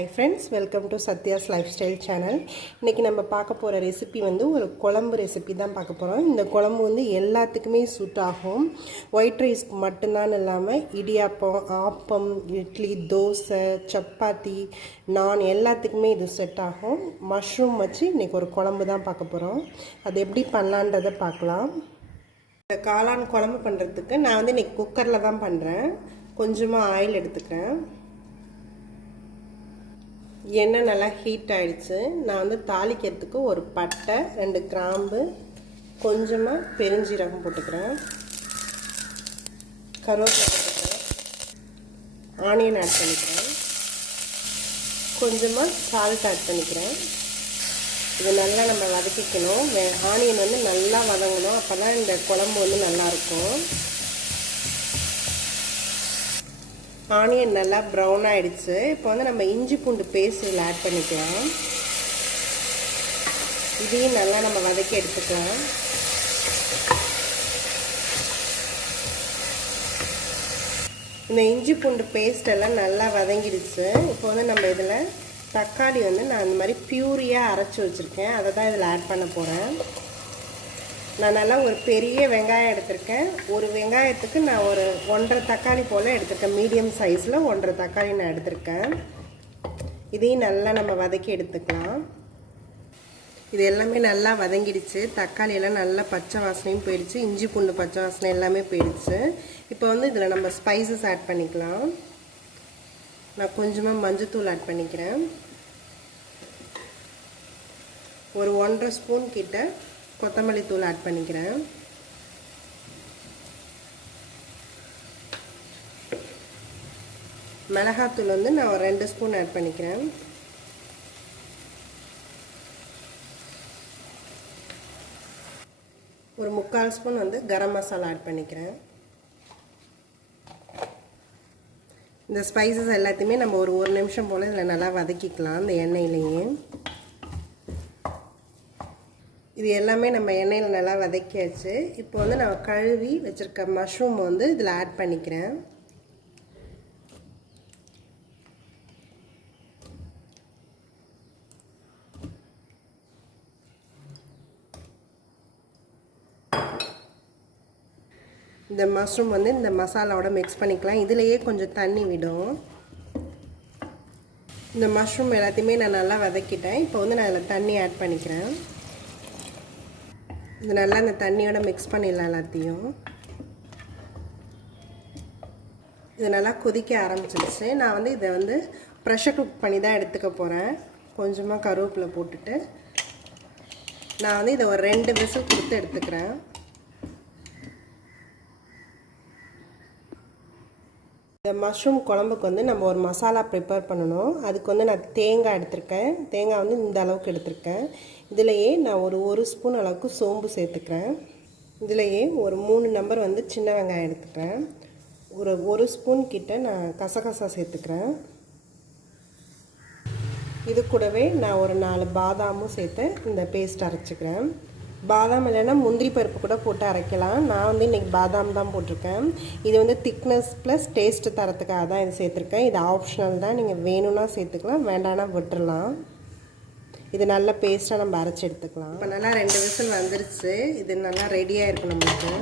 Hi friends, welcome to Satya's Lifestyle channel. இன்னைக்கு நம்ம பார்க்க போற ரெசிபி வந்து ஒரு குழம்பு ரெசிபி தான் பார்க்க போறோம். இந்த குழம்பு வந்து எல்லாத்துக்குமே சூட் ஆகும். ஒயிட் ரைஸ் மட்டும் தான் இல்லாம இடியாப்பம், ஆப்பம், இட்லி, தோசை, சப்பாத்தி, நான் எல்லாத்துக்குமே இது செட் ஆகும். மஷ்ரூம் வச்சு இன்னைக்கு ஒரு குழம்பு தான் பார்க்க போறோம். அது எப்படி பண்ணலாம்ன்றதை பார்க்கலாம். இந்த காளான் குழம்பு பண்றதுக்கு நான் வந்து இன்னைக்கு குக்கர்ல தான் பண்றேன். கொஞ்சமா ஆயில் எடுத்துக்கிறேன். எண்ணெய் நல்லா ஹீட் ஆகிடுச்சு. நான் வந்து தாளிக்கிறதுக்கு ஒரு பட்டை, 2 கிராம்பு, கொஞ்சமாக பெருஞ்சீரகம் போட்டுக்கிறேன், கருவேப்பிலை போட்டுக்கிறேன், ஆனியன் ஆட் பண்ணிக்கிறேன், கொஞ்சமாக சால்ட் ஆட் பண்ணிக்கிறேன். இது நல்லா நம்ம வதக்கிக்கணும். ஆனியன் வந்து நல்லா வதங்கணும், அப்போ தான் இந்த குழம்பு வந்து நல்லாயிருக்கும். ஆனியன் நல்லா ப்ரௌன் ஆகிடுச்சு. இப்போ வந்து நம்ம இஞ்சி பூண்டு பேஸ்ட் இதில் ஆட் பண்ணிக்கலாம். இதையும் நல்லா நம்ம வதக்கி எடுத்துக்கலாம். இந்த இஞ்சி பூண்டு பேஸ்ட் எல்லாம் நல்லா வதங்கிடுச்சு. இப்போ வந்து நம்ம இதில் தக்காளி வந்து நான் இந்த மாதிரி பியூரியாக அரைச்சி வச்சுருக்கேன், அதை தான் இதில் ஆட் பண்ண போகிறேன். நான் நல்லா ஒரு பெரிய வெங்காயம் எடுத்திருக்கேன். ஒரு வெங்காயத்துக்கு நான் ஒரு 1.5 தக்காளி போல் எடுத்திருக்கேன். மீடியம் சைஸில் 1.5 தக்காளி நான் எடுத்திருக்கேன். இதையும் நல்லா நம்ம வதக்கி எடுத்துக்கலாம். இது எல்லாமே நல்லா வதங்கிடுச்சு. தக்காளி எல்லாம் நல்லா பச்சை வாசனையும் போயிடுச்சு, இஞ்சி பூண்டு பச்சை வாசனை எல்லாமே போயிடுச்சு. இப்போ வந்து இதில் நம்ம ஸ்பைசஸ் ஆட் பண்ணிக்கலாம். நான் கொஞ்சமாக மஞ்சத்தூள் ஆட் பண்ணிக்கிறேன். ஒரு 1.5 ஸ்பூன் கிட்ட கொத்தமல்லி தூள் ஆட் பண்ணிக்கிறேன். மிளகாத்தூள் வந்து நான் ஒரு 2 ஸ்பூன் ஆட் பண்ணிக்கிறேன். ஒரு 3/4 ஸ்பூன் வந்து கரம் மசாலா ஆட் பண்ணிக்கிறேன். இந்த ஸ்பைசஸ் எல்லாத்தையுமே நம்ம ஒரு நிமிஷம் போல் இதில் நல்லா வதக்கிக்கலாம் இந்த எண்ணெயிலேயே. இது எல்லாமே நம்ம எண்ணெயில் நல்லா வதக்கியாச்சு. இப்போ வந்து நான் கழுவி வச்சுருக்க மஷ்ரூம் வந்து இதில் ஆட் பண்ணிக்கிறேன். இந்த மஷ்ரூம் வந்து இந்த மசாலாவோட மிக்ஸ் பண்ணிக்கலாம். இதிலேயே கொஞ்சம் தண்ணி விடும். இந்த மஷ்ரூம் எல்லாத்தையுமே நான் நல்லா வதக்கிட்டேன். இப்போ வந்து நான் அதில் தண்ணி ஆட் பண்ணிக்கிறேன். இது நல்லா இந்த தண்ணியோட மிக்ஸ் பண்ணிடலாம் எல்லாத்தையும். இது நல்லா கொதிக்க ஆரம்பிச்சிருச்சு. நான் வந்து இதை வந்து ப்ரெஷர் குக் பண்ணி தான் எடுத்துக்க போகிறேன். கொஞ்சமாக கருவேப்பிலை போட்டுட்டு நான் வந்து இதை ஒரு 2 விசில் கொடுத்து எடுத்துக்கிறேன். இந்த மஷ்ரூம் குழம்புக்கு வந்து நம்ம ஒரு மசாலா ப்ரிப்பேர் பண்ணணும். அதுக்கு வந்து நான் தேங்காய் எடுத்திருக்கேன். தேங்காய் வந்து இந்த அளவுக்கு எடுத்திருக்கேன். இதிலையே நான் ஒரு ஸ்பூன் அளவுக்கு சோம்பு சேர்த்துக்கிறேன். இதிலையே ஒரு 3 நம்பர் வந்து சின்ன வெங்காயம் எடுத்துக்கிறேன். ஒரு ஸ்பூன் கிட்ட நான் கசகசா சேர்த்துக்கிறேன். இது கூடவே நான் ஒரு 4 பாதாமும் சேர்த்து இந்த பேஸ்ட் அரைச்சிக்கிறேன். பாதாம் இல்லைன்னா முந்திரி பருப்பு கூட போட்டு அரைக்கலாம். நான் வந்து இன்றைக்கி பாதாம் தான் போட்டிருக்கேன். இது வந்து திக்னஸ் ப்ளஸ் டேஸ்ட்டு தரத்துக்காக தான் இது சேர்த்துருக்கேன். இது ஆப்ஷனல் தான், நீங்கள் வேணும்னா சேர்த்துக்கலாம், வேண்டானா விட்டுறலாம். இது நல்ல பேஸ்ட்டாக நம்ம அரைச்சி எடுத்துக்கலாம். இப்போ நல்லா 2 விசில் வந்துருச்சு. இது நல்லா ரெடியாக இருக்கும் நம்மளுக்கு.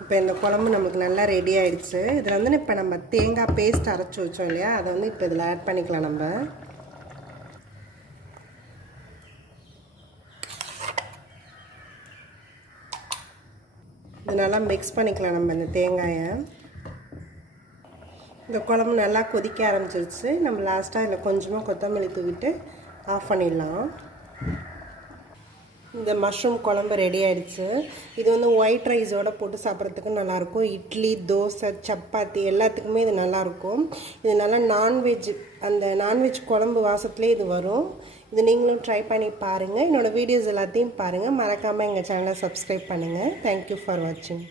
இப்போ இந்த குழம்பு நமக்கு நல்லா ரெடி ஆகிடுச்சு. இதில் வந்து இப்போ நம்ம தேங்காய் பேஸ்ட் அரைச்சி வச்சோம் இல்லையா, அதை வந்து இப்போ இதில் ஆட் பண்ணிக்கலாம். நம்ம இது நல்லா மிக்ஸ் பண்ணிக்கலாம். நம்ம இந்த தேங்காயை, இந்த குழம்பு நல்லா கொதிக்க ஆரம்பிச்சிருச்சு. நம்ம லாஸ்ட்டாக இதில் கொஞ்சமாக கொத்தமல்லி தூவிட்டு ஆஃப் பண்ணிடலாம். இந்த மஷ்ரூம் குழம்பு ரெடி ஆகிடுச்சு. இது வந்து ஒயிட் ரைஸோடு போட்டு சாப்பிட்றதுக்கும் நல்லாயிருக்கும். இட்லி, தோசை, சப்பாத்தி எல்லாத்துக்குமே இது நல்லாயிருக்கும். இது நல்லா அந்த நான்வெஜ் குழம்பு வாசத்துலேயே இது வரும். இது நீங்களும் ட்ரை பண்ணி பாருங்கள். என்னோடய வீடியோஸ் எல்லாத்தையும் பாருங்கள். மறக்காமல் எங்கள் சேனலை சப்ஸ்கிரைப் பண்ணுங்கள். தேங்க்யூ ஃபார் வாட்சிங்.